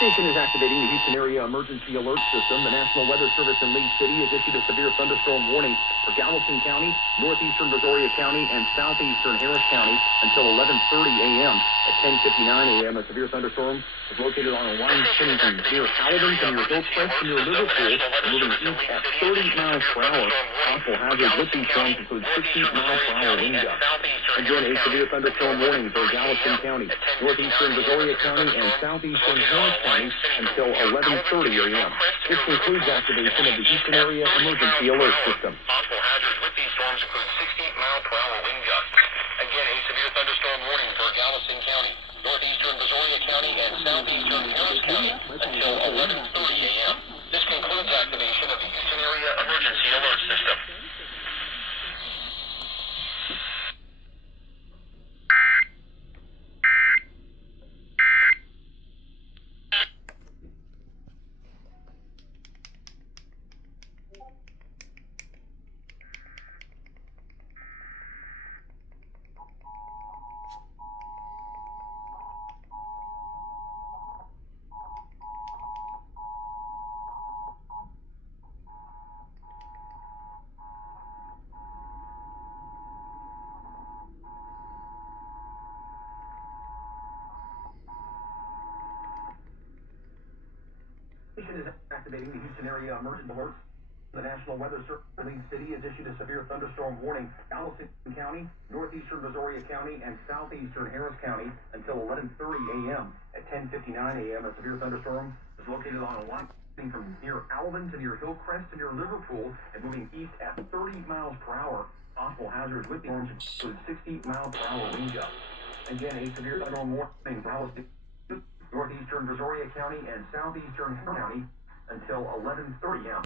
station is activating the Houston Area Emergency Alert System. The National Weather Service in Lee City has issued a severe thunderstorm warning for Galveston County, northeastern Brazoria County, and southeastern Harris County until 11:30 a.m. At 10:59 a.m., a severe thunderstorm is located on a line extending from near Alvin to near Hillcrest to near Liverpool, moving east at 30 miles per hour. Possible hazards with these storms include 60 miles per hour wind gusts. Again, a severe thunderstorm warning for Galveston County, northeastern Brazoria County, and southeastern Harris County until 11:30 a.m. This concludes activation of the Houston Area Emergency Alert System. Possible hazards with these storms include 60-mile-per-hour wind gusts. Again, a severe thunderstorm warning for Galveston County, northeastern Brazoria County, and southeastern Harris County until 11:30 a.m. This concludes activation of the Houston Area Emergency Alert System. Is activating the Houston Area Emergency Alert. The National Weather Service in Lee City has issued a severe thunderstorm warning for Galveston County, northeastern Brazoria County, and southeastern Harris County until 11:30 a.m. At 10:59 a.m., a severe thunderstorm is located on a line from near Alvin to near Hillcrest to near Liverpool and moving east at 30 miles per hour. Possible hazards with the storms include 60 miles per hour wind gusts. Again, a severe thunderstorm warning for Galveston, northeastern Brazoria County, and southeastern Harris County until 11:30 a.m.